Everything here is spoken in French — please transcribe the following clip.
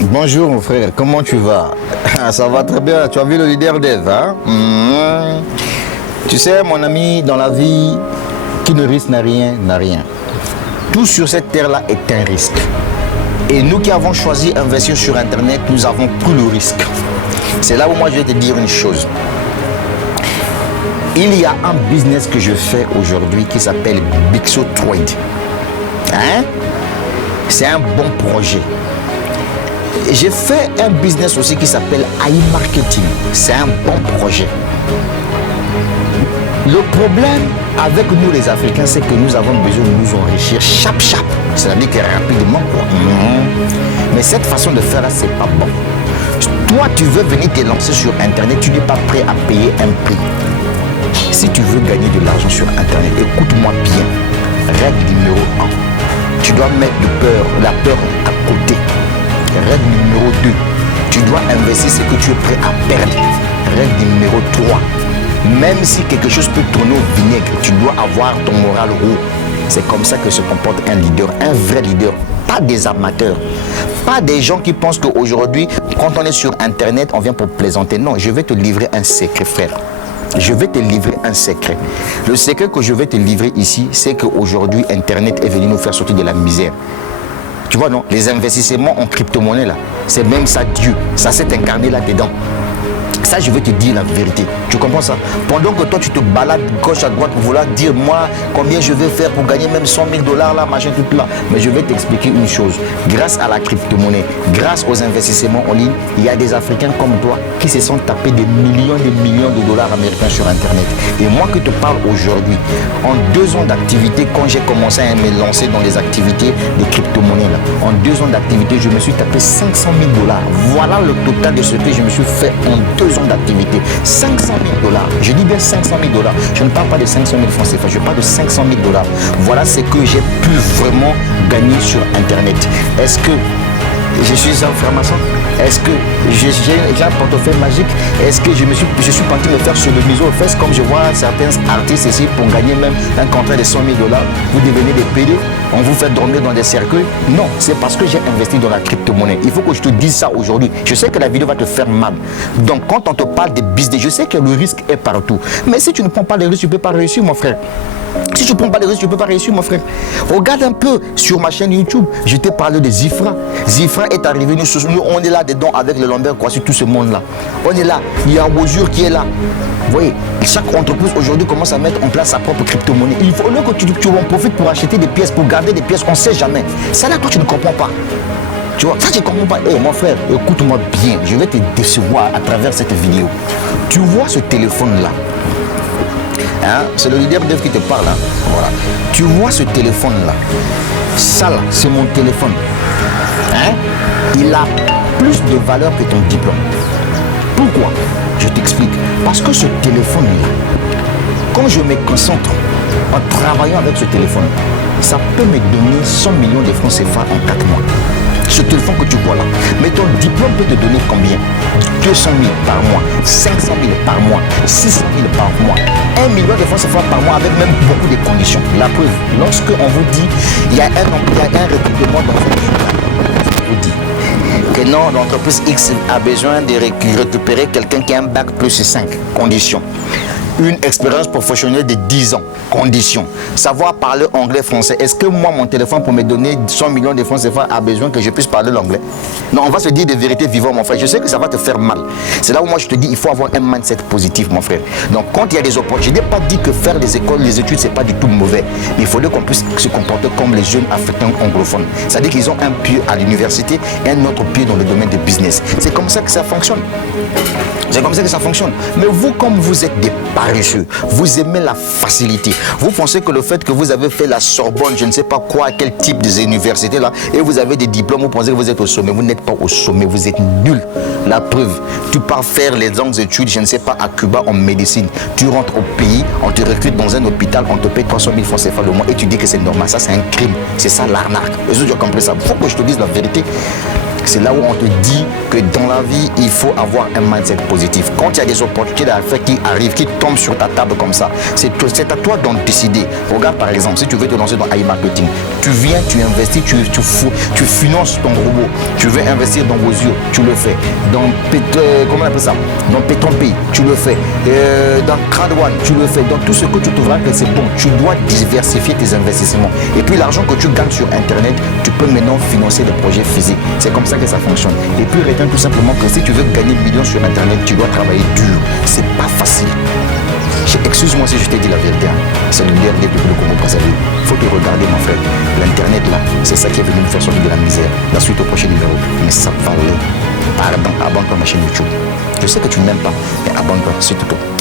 Bonjour mon frère, comment tu vas? Ça va très bien, tu as vu le leader Dev, hein? Tu sais mon ami, dans la vie, qui ne risque n'a rien, n'a rien. Tout sur cette terre-là est un risque. Et nous qui avons choisi d'investir sur Internet, nous avons pris le risque. C'est là où moi je vais te dire une chose. Il y a un business que je fais aujourd'hui qui s'appelle Bixo Trade. Hein? C'est un bon projet. J'ai fait un business aussi qui s'appelle AI Marketing. C'est un bon projet. Le problème avec nous les Africains, c'est que nous avons besoin de nous enrichir chap. C'est-à-dire que rapidement. Mais cette façon de faire là, c'est pas bon. Toi, tu veux venir te lancer sur Internet, tu n'es pas prêt à payer un prix. Si tu veux gagner de l'argent sur Internet, écoute-moi bien. Règle numéro 1. Tu dois mettre la peur à côté. Règle numéro 2. Tu dois investir ce que tu es prêt à perdre. Règle numéro 3. Même si quelque chose peut tourner au vinaigre, tu dois avoir ton moral haut. C'est comme ça que se comporte un leader, un vrai leader. Pas des amateurs. Pas des gens qui pensent qu'aujourd'hui, quand on est sur Internet, on vient pour plaisanter. Non, je vais te livrer un secret, frère. Je vais te livrer un secret. Le secret que je vais te livrer ici, c'est qu'aujourd'hui, Internet est venu nous faire sortir de la misère. Tu vois, non? Les investissements en crypto-monnaie, là, c'est même ça Dieu. Ça s'est incarné là-dedans. Ça, je vais te dire la vérité. Tu comprends ça? Pendant que toi, tu te balades gauche à droite pour vouloir dire, moi, combien je vais faire pour gagner même 100 000 $ là, machin, tout là. Mais je vais t'expliquer une chose. Grâce à la crypto-monnaie, grâce aux investissements en ligne, il y a des Africains comme toi qui se sont tapés des millions de dollars américains sur Internet. Et moi qui te parle aujourd'hui, en 2 ans d'activité, quand j'ai commencé à me lancer dans les activités des crypto-monnaies, là, en 2 ans d'activité, je me suis tapé 500 000 $. Voilà le total de ce que je me suis fait en 2 ans d'activité. 500 000 $. Je dis bien 500 000 $. Je ne parle pas de 500 000 francs CFA, je parle de 500 000 $. Voilà ce que j'ai pu vraiment gagner sur Internet. Est-ce que je suis un franc-maçon? Est-ce que j'ai un portefeuille magique? Est-ce que je suis parti me faire sur le museau aux fesses comme je vois certains artistes ici pour gagner même un contrat de 100 000 $? Vous devenez des PD, on vous fait dormir dans des cercueils? Non, c'est parce que j'ai investi dans la crypto-monnaie. Il faut que je te dise ça aujourd'hui. Je sais que la vidéo va te faire mal. Donc quand on te parle de business, je sais que le risque est partout. Mais si tu ne prends pas les risques, tu ne peux pas réussir, mon frère. Si tu ne prends pas les risques, tu ne peux pas réussir, mon frère. Regarde un peu sur ma chaîne YouTube. Je t'ai parlé de Zifra. Zifra est arrivé, nous on est là dedans avec le Lambert Kouassi, tout ce monde-là. On est là. Il y a Wozur qui est là. Vous voyez, chaque entreprise aujourd'hui commence à mettre en place sa propre crypto-monnaie. Il faut que tu en profites pour acheter des pièces, pour garder des pièces, on ne sait jamais. Ça là, toi, tu ne comprends pas. Tu vois, ça tu ne comprends pas. Eh, mon frère, écoute-moi bien. Je vais te décevoir à travers cette vidéo. Tu vois ce téléphone-là? Hein? C'est le leader Dev qui te parle. Hein? Voilà. Tu vois ce téléphone-là? Ça là, c'est mon téléphone. Hein? Il a plus de valeur que ton diplôme. Pourquoi? Je t'explique. Parce que ce téléphone-là, quand je me concentre en travaillant avec ce téléphone, ça peut me donner 100 millions de francs CFA en 4 mois. Ce téléphone que tu vois là, mais ton diplôme peut te donner combien? 200 000 par mois, 500 000 par mois, 600 000 par mois, 1 million de francs CFA par mois avec même beaucoup de conditions. La preuve, lorsque on vous dit il y a un recrutement dans votre journal, on vous dit que non, l'entreprise X a besoin de récupérer quelqu'un qui a un bac plus 5 conditions. Une expérience professionnelle de 10 ans, conditions. Savoir parler anglais, français. Est-ce que moi, mon téléphone, pour me donner 100 millions de francs CFA, a besoin que je puisse parler l'anglais? Non, on va se dire des vérités vivantes, mon frère. Je sais que ça va te faire mal. C'est là où moi, je te dis, il faut avoir un mindset positif, mon frère. Donc, quand il y a des opportunités, je n'ai pas dit que faire les écoles, les études, c'est pas du tout mauvais. Mais il faudrait qu'on puisse se comporter comme les jeunes africains anglophones. C'est-à-dire qu'ils ont un pied à l'université et un autre pied dans le domaine du business. C'est comme ça que ça fonctionne. C'est comme ça que ça fonctionne. Mais vous, comme vous êtes des paresseux, vous aimez la facilité. Vous pensez que le fait que vous avez fait la Sorbonne, je ne sais pas quoi, quel type d'université là, et vous avez des diplômes, vous pensez que vous êtes au sommet. Vous n'êtes pas au sommet, vous êtes nul. La preuve, tu pars faire les longues études, je ne sais pas, à Cuba en médecine. Tu rentres au pays, on te recrute dans un hôpital, on te paye 300 000 francs CFA le mois et tu dis que c'est normal. Ça, c'est un crime. C'est ça l'arnaque. Et tu as compris ça. Il faut que je te dise la vérité. C'est là où on te dit que dans la vie, il faut avoir un mindset positif. Quand il y a des opportunités d'affaires qui arrivent, qui tombent sur ta table comme ça, c'est à toi d'en décider. Regarde par exemple, si tu veux te lancer dans iMarketing, tu viens, tu investis, tu finances ton robot, tu veux investir dans vos yeux, tu le fais. Dans comment on appelle ça? Dans PayPay, tu le fais. Dans Crowd1, tu le fais. Dans tout ce que tu trouveras que c'est bon, tu dois diversifier tes investissements. Et puis l'argent que tu gagnes sur Internet, tu peux maintenant financer des projets physiques. C'est comme ça que ça fonctionne. Et puis retiens tout simplement que si tu veux gagner millions sur Internet, tu dois travailler dur. C'est pas facile. Excuse-moi si je t'ai dit la vérité. C'est le dernier peuple de Congo Brazzaville. Il faut te regarder, mon frère. L'Internet, là, c'est ça qui est venu nous faire sortir de la misère. La suite au prochain numéro. Mais ça valait. Pardon, abonne-toi à ma chaîne YouTube. Je sais que tu n'aimes pas, mais abonne-toi, c'est tout.